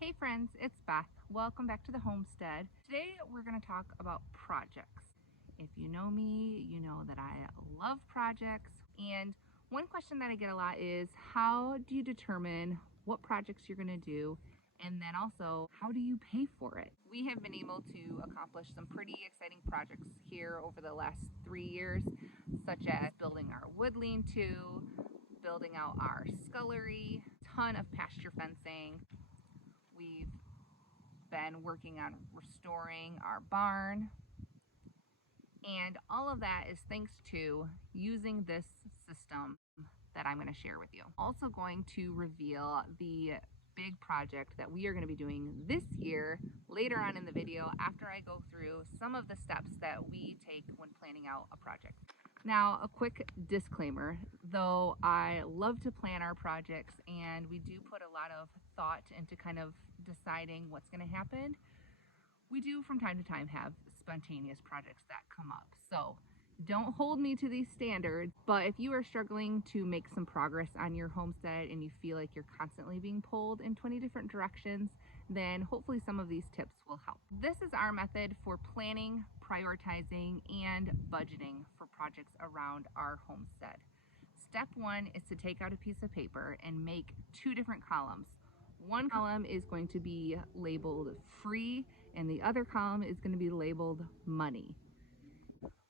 Hey friends, it's Beth. Welcome back to the homestead. Today we're going to talk about projects. If you know me, you know that I love projects. And one question that I get a lot is how do you determine what projects you're going to do? And then also, how do you pay for it? We have been able to accomplish some pretty exciting projects here over the last 3 years, such as building our wood lean-to, building out our scullery, ton of pasture fencing. We've been working on restoring our barn, and all of that is thanks to using this system that I'm going to share with you. Also going to reveal the big project that we are going to be doing this year later on in the video after I go through some of the steps that we take when planning out a project. Now, a quick disclaimer, though I love to plan our projects and we do put a lot of thought into kind of deciding what's going to happen, we do from time to time have spontaneous projects that come up. So don't hold me to these standards, but if you are struggling to make some progress on your homestead and you feel like you're constantly being pulled in 20 different directions, then hopefully some of these tips will help. This is our method for planning, prioritizing, and budgeting for projects around our homestead. Step one is to take out a piece of paper and make two different columns. One column is going to be labeled free and the other column is going to be labeled money.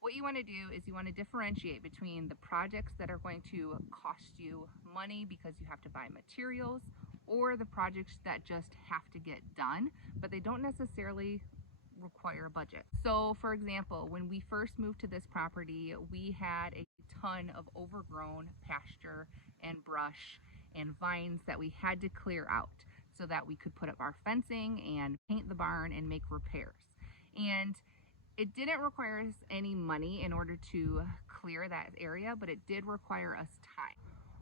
What you want to do is you want to differentiate between the projects that are going to cost you money because you have to buy materials, or the projects that just have to get done, but they don't necessarily require a budget. So for example, when we first moved to this property, we had a ton of overgrown pasture and brush and vines that we had to clear out so that we could put up our fencing and paint the barn and make repairs. And it didn't require us any money in order to clear that area, but it did require us time.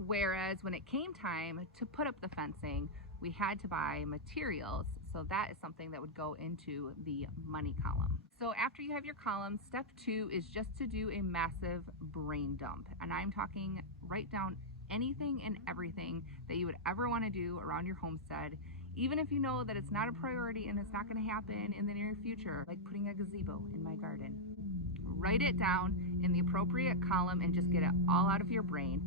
Whereas when it came time to put up the fencing, we had to buy materials. So that is something that would go into the money column. So after you have your column, step two is just to do a massive brain dump. And I'm talking write down anything and everything that you would ever want to do around your homestead, even if you know that it's not a priority and it's not going to happen in the near future, like putting a gazebo in my garden. Write it down in the appropriate column and just get it all out of your brain.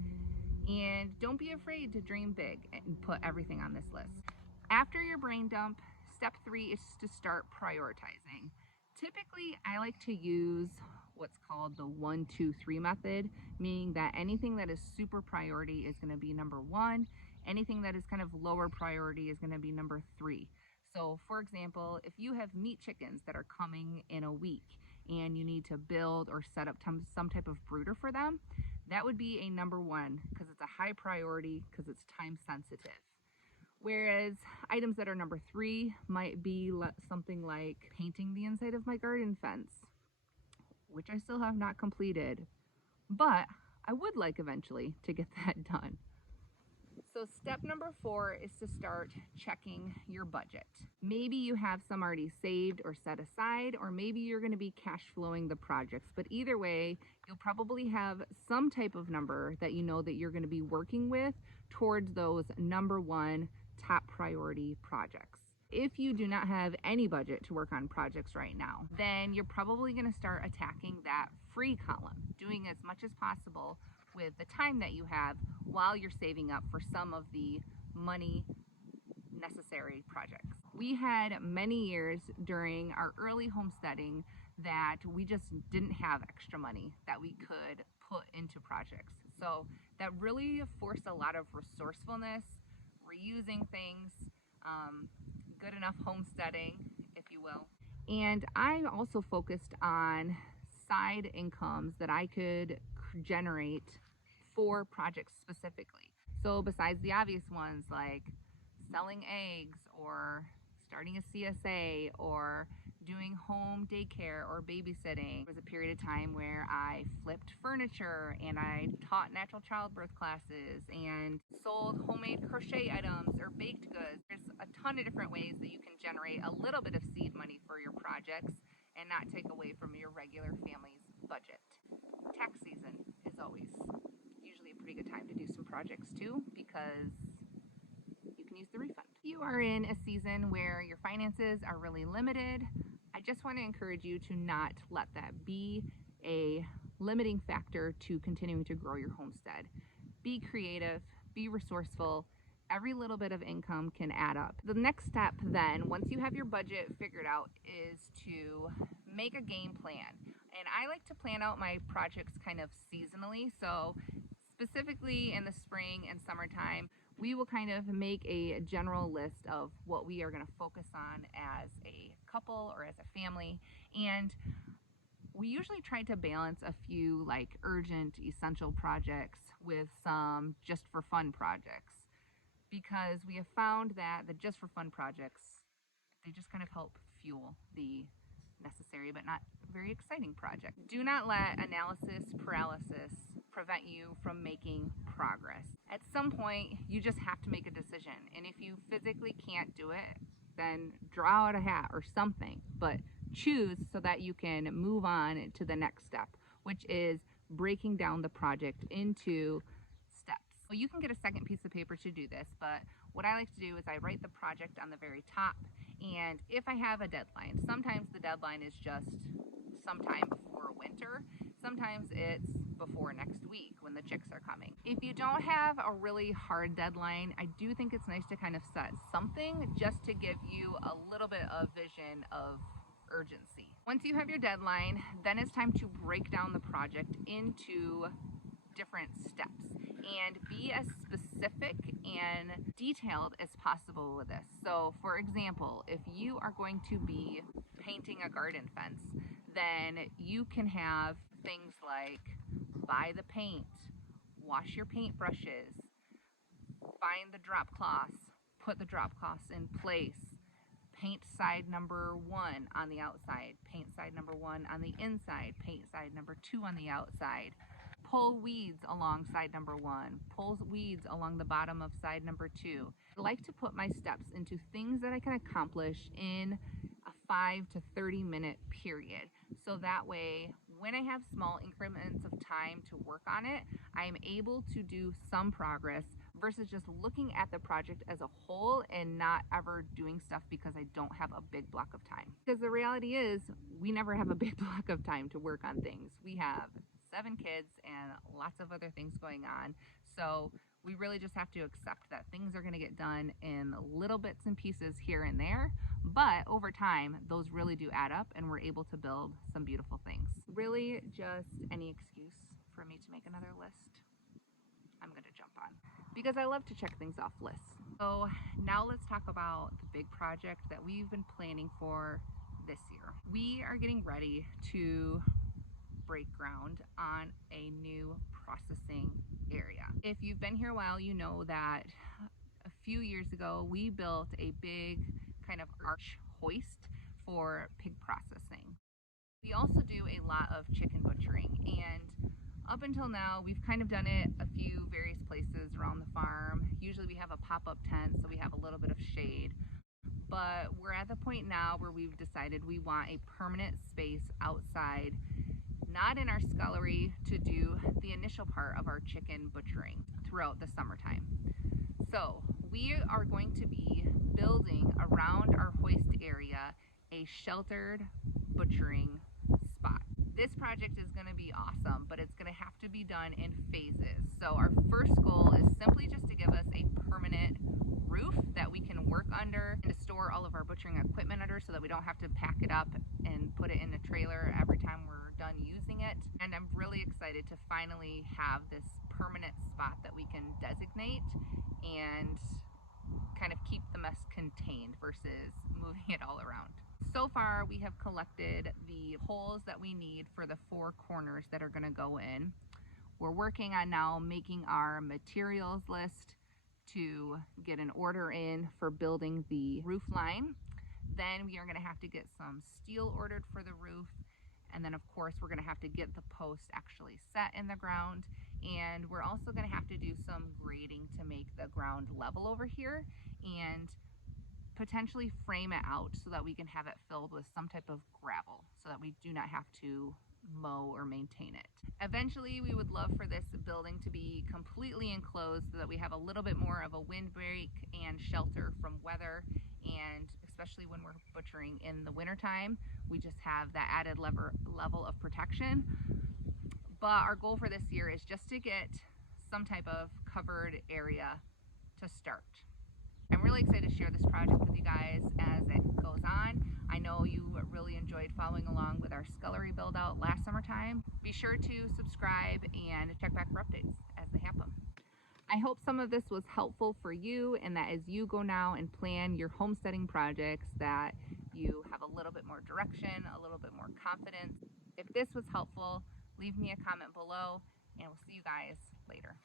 And don't be afraid to dream big and put everything on this list. After your brain dump, step three is to start prioritizing. Typically, I like to use what's called the 1, 2, 3 method, meaning that anything that is super priority is going to be number one. Anything that is kind of lower priority is going to be number 3. So for example, if you have meat chickens that are coming in a week and you need to build or set up some type of brooder for them, that would be a number 1 because it's a high priority because it's time sensitive. Whereas items that are number 3 might be something like painting the inside of my garden fence, which I still have not completed, but I would like eventually to get that done. So step number 4 is to start checking your budget. Maybe you have some already saved or set aside, or maybe you're going to be cash flowing the projects, but either way, you'll probably have some type of number that you know that you're going to be working with towards those number 1 top priority projects. If you do not have any budget to work on projects right now, then you're probably going to start attacking that free column, doing as much as possible with the time that you have while you're saving up for some of the money necessary projects. We had many years during our early homesteading that we just didn't have extra money that we could put into projects. So that really forced a lot of resourcefulness, reusing things, good enough homesteading, if you will. And I also focused on side incomes that I could generate for projects specifically. So besides the obvious ones like selling eggs or starting a CSA or doing home daycare or babysitting. There was a period of time where I flipped furniture and I taught natural childbirth classes and sold homemade crochet items or baked goods. There's a ton of different ways that you can generate a little bit of seed money for your projects and not take away from your regular family's budget. Tax season is always usually a pretty good time to do some projects too, because you can use the refund. You are in a season where your finances are really limited. I just want to encourage you to not let that be a limiting factor to continuing to grow your homestead. Be creative, be resourceful. Every little bit of income can add up. The next step then, once you have your budget figured out, is to make a game plan. And I like to plan out my projects kind of seasonally. So specifically in the spring and summertime, we will kind of make a general list of what we are going to focus on as a couple or as a family. And we usually try to balance a few like urgent, essential projects with some just for fun projects, because we have found that the just for fun projects, they just kind of help fuel the necessary but not very exciting project. Do not let analysis paralysis prevent you from making progress. At some point, you just have to make a decision. And if you physically can't do it, then draw out a hat or something. But choose so that you can move on to the next step, which is breaking down the project into steps. Well, you can get a second piece of paper to do this, but what I like to do is I write the project on the very top. And if I have a deadline, sometimes the deadline is just sometime before winter. Sometimes it's before next week when the chicks are coming. If you don't have a really hard deadline, I do think it's nice to kind of set something just to give you a little bit of vision of urgency. Once you have your deadline, then it's time to break down the project into different steps and be as specific and detailed as possible with this. So for example, if you are going to be painting a garden fence, then you can have things like buy the paint, wash your paint brushes, find the drop cloths, put the drop cloths in place, paint side number 1 on the outside, paint side number 1 on the inside, paint side number 2 on the outside, pull weeds along side number 1, pull weeds along the bottom of side number 2. I like to put my steps into things that I can accomplish in a 5 to 30 minute period. So that way, when I have small increments of time to work on it, I'm able to do some progress versus just looking at the project as a whole and not ever doing stuff because I don't have a big block of time. Because the reality is, we never have a big block of time to work on things. We have 7 kids and lots of other things going on. So we really just have to accept that things are going to get done in little bits and pieces here and there. But over time, those really do add up and we're able to build some beautiful things. Really just any excuse for me to make another list, I'm going to jump on, because I love to check things off lists. So now let's talk about the big project that we've been planning for this year. We are getting ready to break ground on a new processing area. If you've been here a while, you know that a few years ago we built a big kind of arch hoist for pig processing. We also do a lot of chicken butchering, and up until now we've kind of done it a few various places around the farm. Usually we have a pop-up tent, so we have a little bit of shade. But we're at the point now where we've decided we want a permanent space outside, not in our scullery, to do the initial part of our chicken butchering throughout the summertime. So we are going to be building around our hoist area a sheltered butchering spot. This project is going to be awesome, but it's going to have to be done in phases. So our first goal is simply just to give us a permanent roof that we can work under and to store all of our butchering equipment under so that we don't have to pack it up and put it in a trailer every time we're done using it. And I'm really excited to finally have this permanent spot that we can designate and kind of keep the mess contained versus moving it all around. So far, we have collected the holes that we need for the 4 corners that are going to go in. We're working on now making our materials list to get an order in for building the roof line. Then we are going to have to get some steel ordered for the roof. And then of course we're going to have to get the posts actually set in the ground. And we're also going to have to do some grading to make the ground level over here and potentially frame it out so that we can have it filled with some type of gravel so that we do not have to mow or maintain it. Eventually, we would love for this building to be completely enclosed so that we have a little bit more of a windbreak and shelter from weather, and especially when we're butchering in the wintertime, we just have that added level of protection. But our goal for this year is just to get some type of covered area to start. I'm really excited to share this project with you guys as it goes on. I know you really enjoyed following along with our scullery build out last summertime. Be sure to subscribe and check back for updates as they happen. I hope some of this was helpful for you, and that as you go now and plan your homesteading projects, that you have a little bit more direction, a little bit more confidence. If this was helpful, leave me a comment below, and we'll see you guys later.